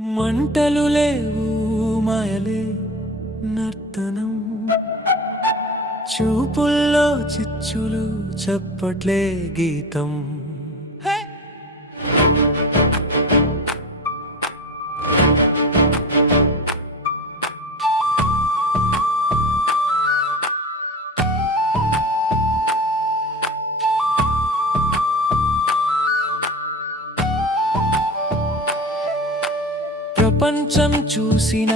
మంటలు లేవు మాయలే నర్తనం, చూపుల్లో చిచ్చులు చప్పట్లే గీతం. ప్రపంచం చూసిన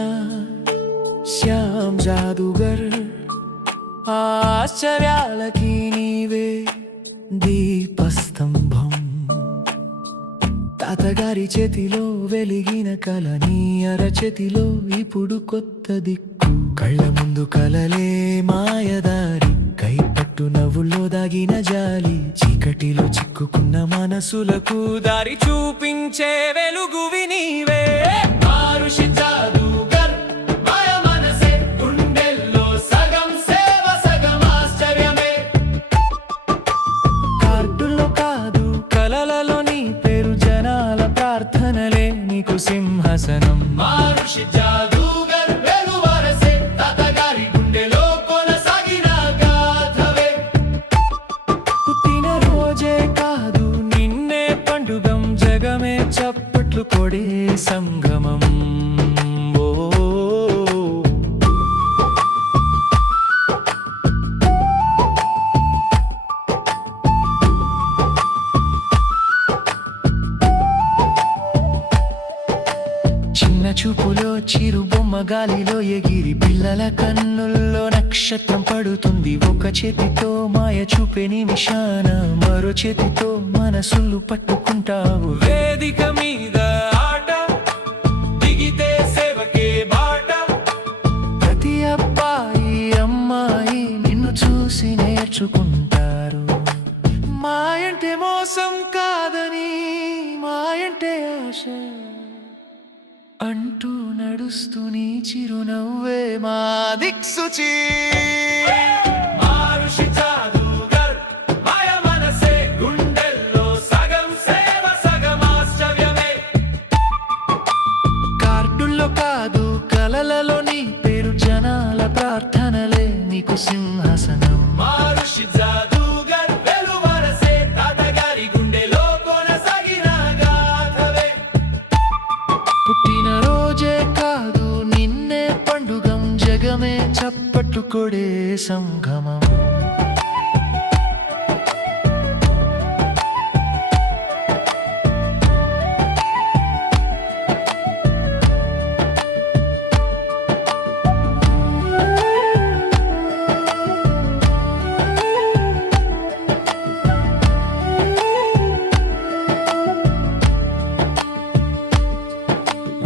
శ్యామ్ జాదుగర్, ఆశ్చర్యాలకి నీవే దీపస్తంభం. తాతగారి చేతిలో వెలిగిన కల నీ అరచేతిలో ఇప్పుడు కొత్త దిక్కు. కళ్ళ ముందు కలలే మాయదారి, కైపట్టు నవ్వుల్లో దాగిన జాలి. చీకటిలో చిక్కుకున్న మనసులకు దారి చూపించే వెలుగువి నీవే. ప్రార్థనలే నీకు సింహాసనం. మారుషి జాదుగర్ వెలువరసే, తాతగారి గుండెలో కొనసాగిన గాథవే. పుట్టిన రోజే కాదు నిన్నే పండుగం, జగమే చప్పట్లు కొడే సంగమం. చిన్న చూపులో చిరు బొమ్మ గాలిలో ఎగిరి, పిల్లల కన్నుల్లో నక్షత్రం పడుతుంది. ఒక చేతితో మాయ చూపే నిమిషాన, మరో చేతితో మనసులు పట్టుకుంటావు. వేదిక మీద ఆట దిగితే సేవకే బాట. ప్రతి అబ్బాయి అమ్మాయి నిన్ను చూసి నేర్చుకుంటారు. మాయంటే మోసం కాదని, మాయంటే ఆశ అంటూ నడుస్తూ నీ చిరునవ్వే మా దిక్సూచి. మారుషి జాదుగర్ మాయ మనసే, గుండెల్లో సగం సేవ సగం ఆశ్చర్యమే. కార్డుల్లో కాదు కలలలో నీ పేరు, జనాల ప్రార్థనలే నీకు సింహాసనం. మారుషి జాదుగర్ వెలువరసే, తాతగారి గుండెలో కొనసాగిన గాథవే. పుట్టిన రోజే కాదు నిన్నే పండుగం, జగమే చప్పట్లు కొడే సంగమం.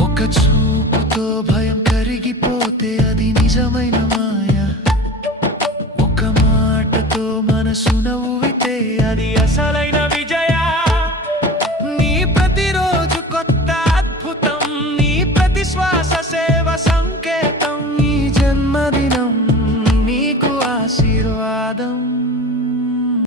ఒక చూపుతో భయం కరిగిపోతే అది నిజమైన మాయ. ఒక మాటతో మనసు నవ్వితే అది అసలైన